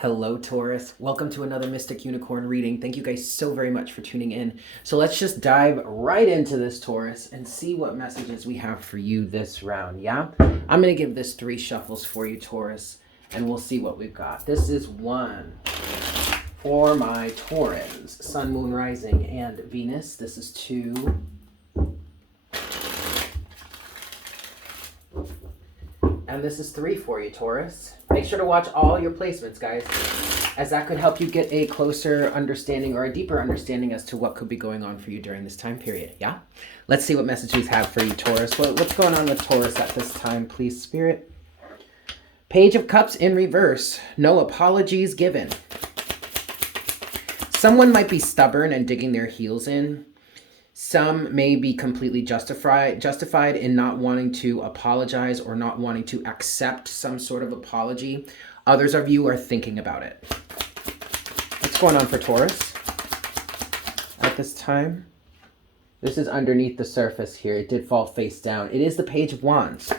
Hello, Taurus. Welcome to another Mystic Unicorn reading. Thank you guys so very much for tuning in. So let's just dive right into this, Taurus, and see what messages we have for you this round, yeah? I'm going to give this 3 shuffles for you, Taurus, and we'll see what we've got. This is 1 for my Taurans, Sun, Moon, Rising, and Venus. This is 2. And this is 3 for you, Taurus. Make sure to watch all your placements, guys, as that could help you get a closer understanding or a deeper understanding as to what could be going on for you during this time period, yeah? Let's see what messages we have for you, Taurus. What's going on with Taurus at this time, please, Spirit? Page of Cups in reverse. No apologies given. Someone might be stubborn and digging their heels in. Some may be completely justified in not wanting to apologize or not wanting to accept some sort of apology. Others of you are thinking about it. What's going on for Taurus at this time? This is underneath the surface here. It did fall face down. It is the Page of Wands.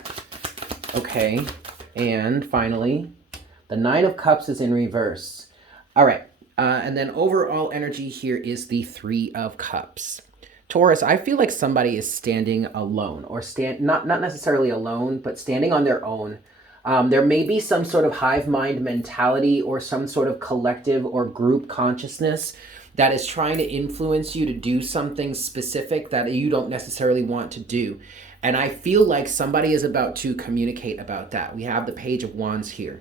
Okay, and finally, the 9 of Cups is in reverse. All right, and then overall energy here is the 3 of Cups. Taurus, I feel like somebody is standing alone, or not necessarily alone, but standing on their own. There may be some sort of hive mind mentality or some sort of collective or group consciousness that is trying to influence you to do something specific that you don't necessarily want to do. And I feel like somebody is about to communicate about that. We have the Page of Wands here,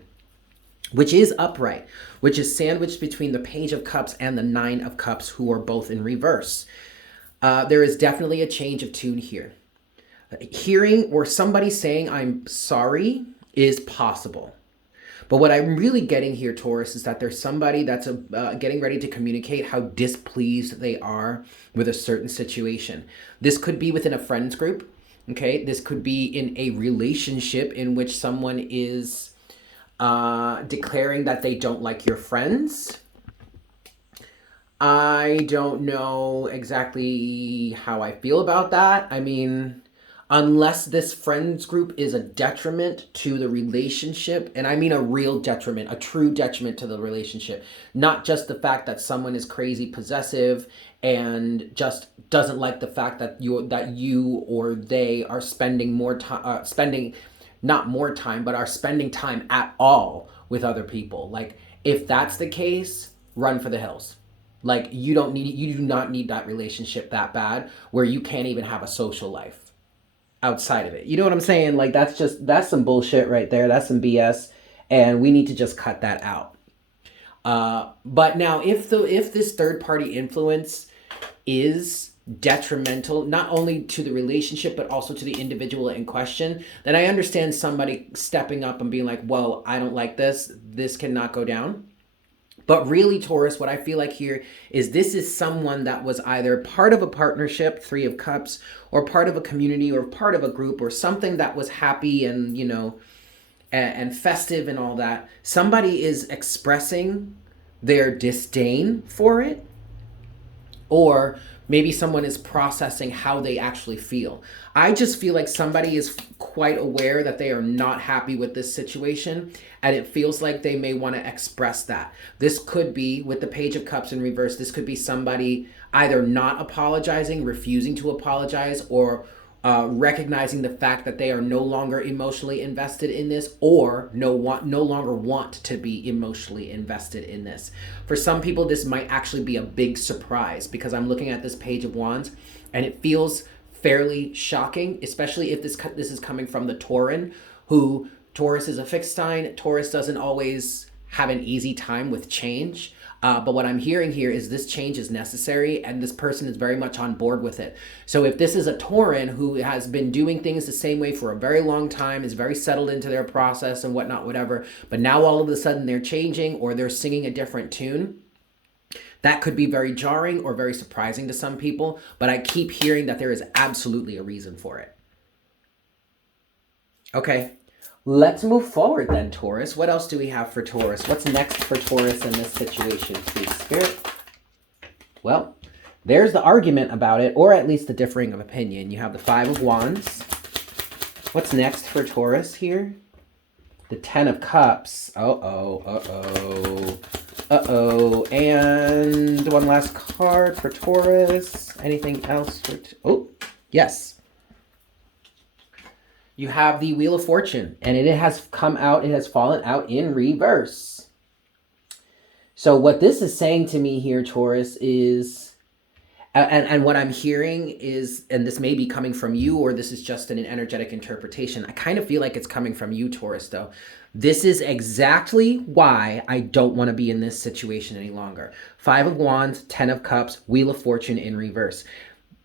which is upright, which is sandwiched between the Page of Cups and the 9 of Cups, who are both in reverse. There is definitely a change of tune here. Hearing or somebody saying I'm sorry is possible. But what I'm really getting here, Taurus, is that there's somebody that's getting ready to communicate how displeased they are with a certain situation. This could be within a friends group, okay? This could be in a relationship in which someone is declaring that they don't like your friends. I don't know exactly how I feel about that. I mean, unless this friends group is a detriment to the relationship, and I mean a real detriment, a true detriment to the relationship, not just the fact that someone is crazy possessive and just doesn't like the fact that you or they are spending more time, not more time, but are spending time at all with other people. Like, if that's the case, run for the hills. Like, you do not need that relationship that bad where you can't even have a social life outside of it. You know what I'm saying? Like, that's some bullshit right there. That's some BS. And we need to just cut that out. But now if this third party influence is detrimental, not only to the relationship, but also to the individual in question, then I understand somebody stepping up and being like, whoa, I don't like this. This cannot go down. But really, Taurus, what I feel like here is this is someone that was either part of a partnership, 3 of Cups, or part of a community or part of a group or something that was happy and, you know, and festive and all that. Somebody is expressing their disdain for it, or maybe someone is processing how they actually feel. I just feel like somebody is quite aware that they are not happy with this situation, and it feels like they may want to express that. This could be, with the Page of Cups in reverse, this could be somebody either not apologizing, refusing to apologize, or recognizing the fact that they are no longer emotionally invested in this, or no longer want to be emotionally invested in this. For some people, this might actually be a big surprise, because I'm looking at this Page of Wands and it feels fairly shocking, especially if this is coming from the Tauran, who Taurus is a fixed sign. Taurus doesn't always have an easy time with change. But what I'm hearing here is this change is necessary, and this person is very much on board with it. So if this is a Tauran who has been doing things the same way for a very long time, is very settled into their process and whatnot, whatever, but now all of a sudden they're changing or they're singing a different tune, that could be very jarring or very surprising to some people. But I keep hearing that there is absolutely a reason for it. Okay. Let's move forward then, Taurus. What else do we have for Taurus? What's next for Taurus in this situation, please, Spirit? Well, there's the argument about it, or at least the differing of opinion. You have the 5 of Wands. What's next for Taurus here? The 10 of Cups. Uh-oh. Uh-oh. And one last card for Taurus. Anything else for... Oh, yes. You have the Wheel of Fortune, and it has come out, it has fallen out in reverse. So what this is saying to me here, Taurus, is... And what I'm hearing is, and this may be coming from you, or this is just an energetic interpretation. I kind of feel like it's coming from you, Taurus, though. This is exactly why I don't want to be in this situation any longer. 5 of Wands, 10 of Cups, Wheel of Fortune in reverse.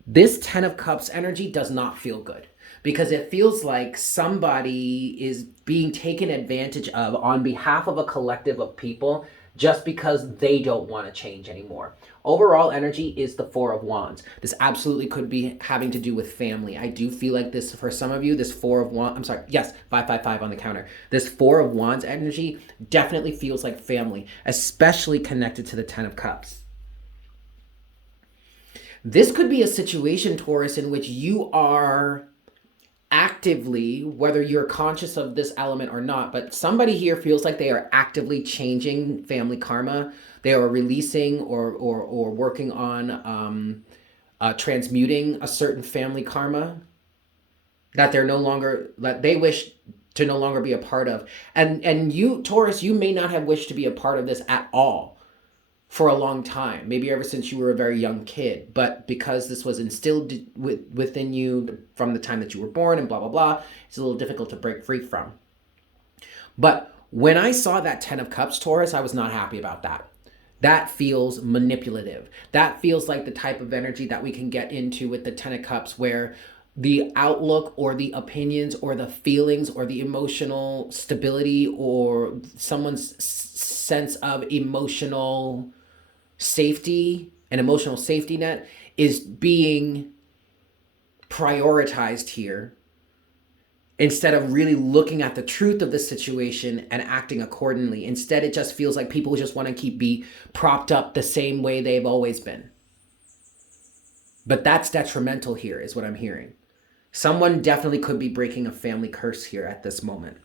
This 10 of Cups energy does not feel good, because it feels like somebody is being taken advantage of on behalf of a collective of people just because they don't want to change anymore. Overall energy is the 4 of Wands. This absolutely could be having to do with family. I do feel like this, for some of you, this 4 of Wands, I'm sorry, yes, 555 on the counter. This 4 of Wands energy definitely feels like family, especially connected to the 10 of Cups. This could be a situation, Taurus, in which you are actively, whether you're conscious of this element or not, but somebody here feels like they are actively changing family karma. They are releasing or working on transmuting a certain family karma that they're no longer, that they wish to no longer be a part of. And you, Taurus, you may not have wished to be a part of this at all for a long time, maybe ever since you were a very young kid, but because this was instilled within you from the time that you were born and blah, blah, blah, it's a little difficult to break free from. But when I saw that 10 of Cups, Taurus, I was not happy about that. That feels manipulative. That feels like the type of energy that we can get into with the 10 of Cups, where the outlook or the opinions or the feelings or the emotional stability or someone's sense of emotional safety, an emotional safety net, is being prioritized here instead of really looking at the truth of the situation and acting accordingly. Instead, it just feels like people just want to be propped up the same way they've always been. But that's detrimental here, is what I'm hearing. Someone definitely could be breaking a family curse here at this moment.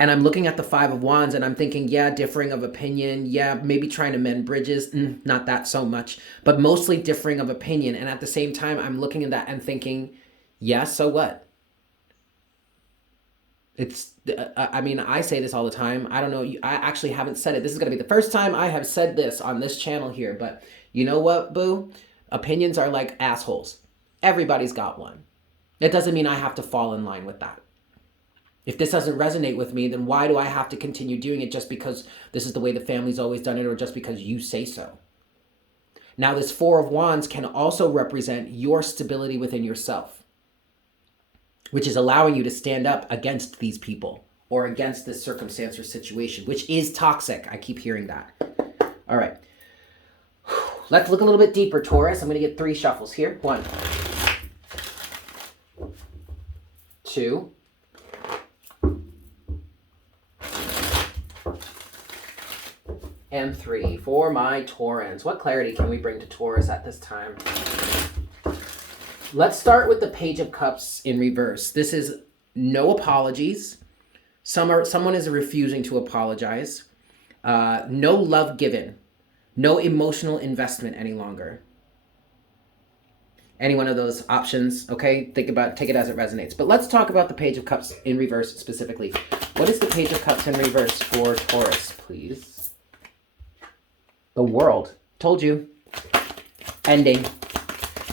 And I'm looking at the 5 of Wands and I'm thinking, yeah, differing of opinion. Yeah, maybe trying to mend bridges. Not that so much, but mostly differing of opinion. And at the same time, I'm looking at that and thinking, yeah, so what? It's, I mean, I say this all the time. I don't know. I actually haven't said it. This is going to be the first time I have said this on this channel here. But you know what, boo? Opinions are like assholes. Everybody's got one. It doesn't mean I have to fall in line with that. If this doesn't resonate with me, then why do I have to continue doing it just because this is the way the family's always done it or just because you say so? Now, this 4 of Wands can also represent your stability within yourself, which is allowing you to stand up against these people or against this circumstance or situation, which is toxic. I keep hearing that. All right. Let's look a little bit deeper, Taurus. I'm going to get 3 shuffles here. 1, 2, and 3 for my Taurans. What clarity can we bring to Taurus at this time? Let's start with the Page of Cups in reverse. This is no apologies. Someone is refusing to apologize. No love given. No emotional investment any longer. Any one of those options, okay? Take it as it resonates. But let's talk about the Page of Cups in reverse specifically. What is the Page of Cups in reverse for Taurus, please? The World. Told you. Ending.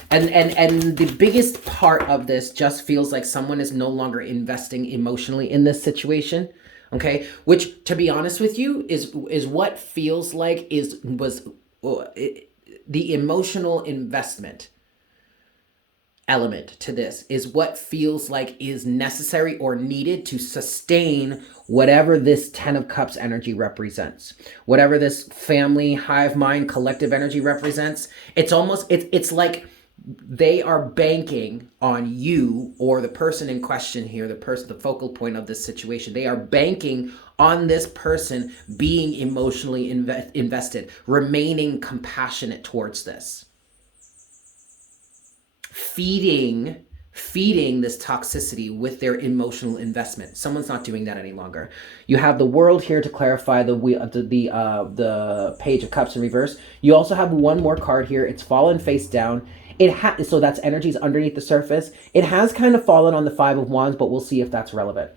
And the biggest part of this just feels like someone is no longer investing emotionally in this situation. Okay? Which, to be honest with you, is what feels like was the emotional investment element to this is what feels like is necessary or needed to sustain whatever this 10 of Cups energy represents. Whatever this family, hive mind, collective energy represents. It's almost, it's like they are banking on you or the person in question here, the focal point of this situation. They are banking on this person being emotionally invested, remaining compassionate towards this. Feeding feeding this toxicity with their emotional investment. Someone's not doing that any longer. You have the World here to clarify the Page of Cups in reverse. You also have one more card here. It's fallen face down. So that's energies underneath the surface. It has kind of fallen on the Five of Wands, but we'll see if that's relevant.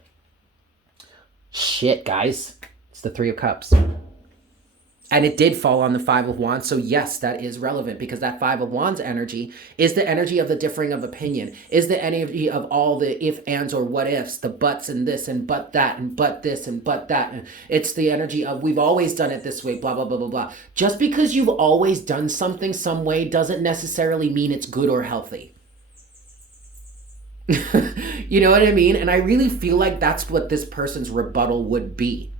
Shit, guys. It's the Three of Cups. And it did fall on the Five of Wands. So yes, that is relevant, because that Five of Wands energy is the energy of the differing of opinion, is the energy of all the if, ands, or what ifs, the buts and this and but that and but this and but that. And it's the energy of we've always done it this way, blah, blah, blah, blah, blah. Just because you've always done something some way doesn't necessarily mean it's good or healthy. You know what I mean? And I really feel like that's what this person's rebuttal would be.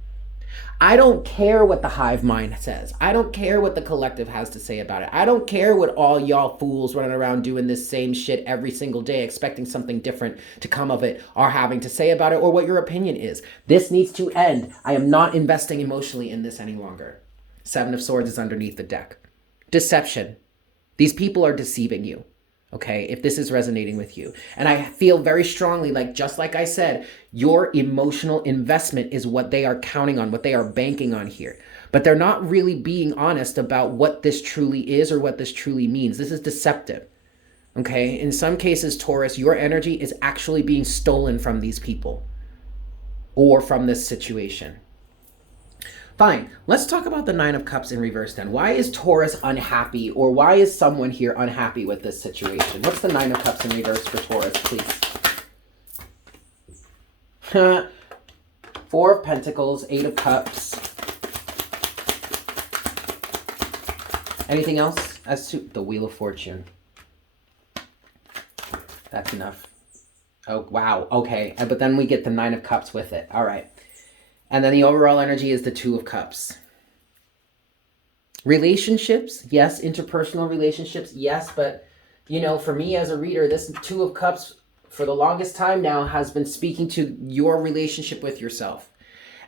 I don't care what the hive mind says. I don't care what the collective has to say about it. I don't care what all y'all fools running around doing this same shit every single day, expecting something different to come of it, are having to say about it, or what your opinion is. This needs to end. I am not investing emotionally in this any longer. Seven of Swords is underneath the deck. Deception. These people are deceiving you. Okay, if this is resonating with you. And I feel very strongly, like, just like I said, your emotional investment is what they are counting on, what they are banking on here. But they're not really being honest about what this truly is or what this truly means. This is deceptive. Okay, in some cases, Taurus, your energy is actually being stolen from these people or from this situation. Fine, let's talk about the Nine of Cups in reverse then. Why is Taurus unhappy, or why is someone here unhappy with this situation? What's the Nine of Cups in reverse for Taurus, please? Four of Pentacles, Eight of Cups. Anything else? As to the Wheel of Fortune. That's enough. Oh, wow, okay. But then we get the Nine of Cups with it. All right. And then the overall energy is the Two of Cups. Relationships, yes. Interpersonal relationships, yes. But, you know, for me as a reader, this Two of Cups for the longest time now has been speaking to your relationship with yourself.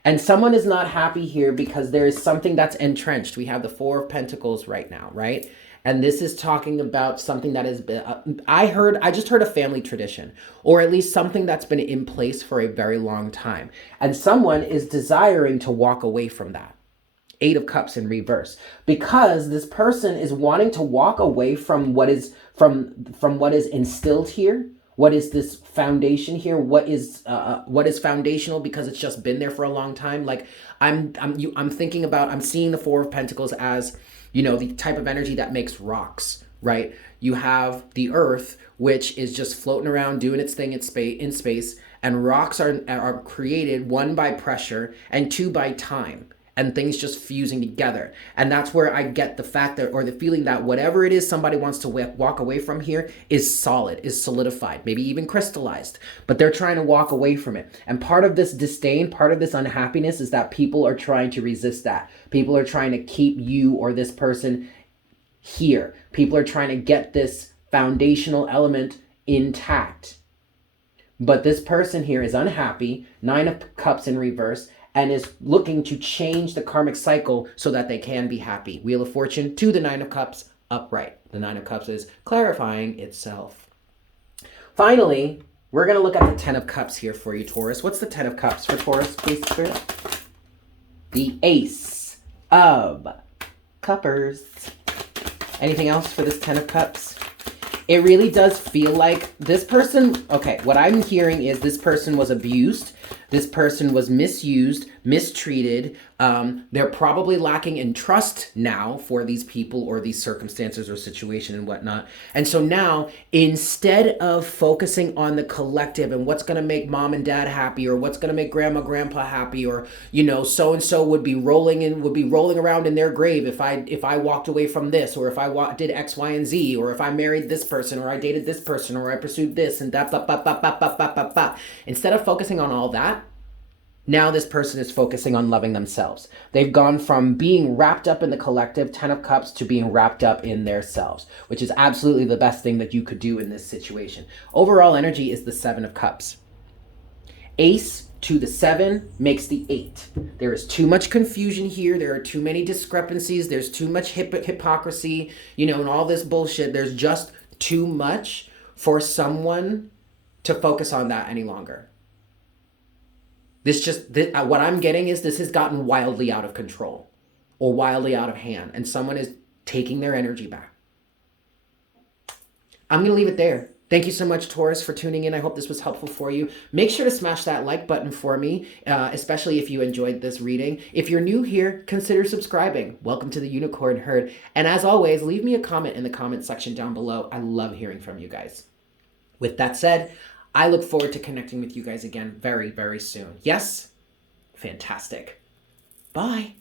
And someone is not happy here because there is something that's entrenched. We have the Four of Pentacles right now, right? And this is talking about something that has been, I just heard a family tradition, or at least something that's been in place for a very long time. And someone is desiring to walk away from that. Eight of Cups in reverse, because this person is wanting to walk away from what is, from what is instilled here. What is this foundation here? What is foundational because it's just been there for a long time? Like I'm thinking about, I'm seeing the Four of Pentacles as, you know, the type of energy that makes rocks, right? You have the earth, which is just floating around doing its thing in space, and rocks are created, one by pressure and two by time, and things just fusing together. And that's where I get the fact that, or the feeling that whatever it is somebody wants to walk away from here is solid, is solidified, maybe even crystallized, but they're trying to walk away from it. And part of this disdain, part of this unhappiness is that people are trying to resist that. People are trying to keep you or this person here. People are trying to get this foundational element intact. But this person here is unhappy, Nine of Cups in reverse, and is looking to change the karmic cycle so that they can be happy. Wheel of Fortune to the Nine of Cups upright. The Nine of Cups is clarifying itself. Finally, we're going to look at the Ten of Cups here for you, Taurus. What's the Ten of Cups for Taurus, please, Spirit? The Ace of Cuppers. Anything else for this Ten of Cups? It really does feel like this person, okay, what I'm hearing is this person was abused. This person was misused, mistreated. They're probably lacking in trust now for these people or these circumstances or situation and whatnot. And so now, instead of focusing on the collective and what's going to make mom and dad happy, or what's going to make grandma, grandpa happy, or, you know, so-and-so would be rolling around in their grave if I walked away from this, or if I did X, Y, and Z, or if I married this person, or I dated this person, or I pursued this and that, Instead of focusing on all that, now this person is focusing on loving themselves. They've gone from being wrapped up in the collective, Ten of Cups, to being wrapped up in their selves, which is absolutely the best thing that you could do in this situation. Overall energy is the Seven of Cups. Ace to the 7 makes the 8. There is too much confusion here. There are too many discrepancies. There's too much hypocrisy, you know, and all this bullshit. There's just too much for someone to focus on that any longer. What I'm getting is this has gotten wildly out of control or wildly out of hand, and someone is taking their energy back. I'm going to leave it there. Thank you so much, Taurus, for tuning in. I hope this was helpful for you. Make sure to smash that like button for me, especially if you enjoyed this reading. If you're new here, consider subscribing. Welcome to the Unicorn Herd. And as always, leave me a comment in the comment section down below. I love hearing from you guys. With that said, I look forward to connecting with you guys again very, very soon. Yes? Fantastic. Bye.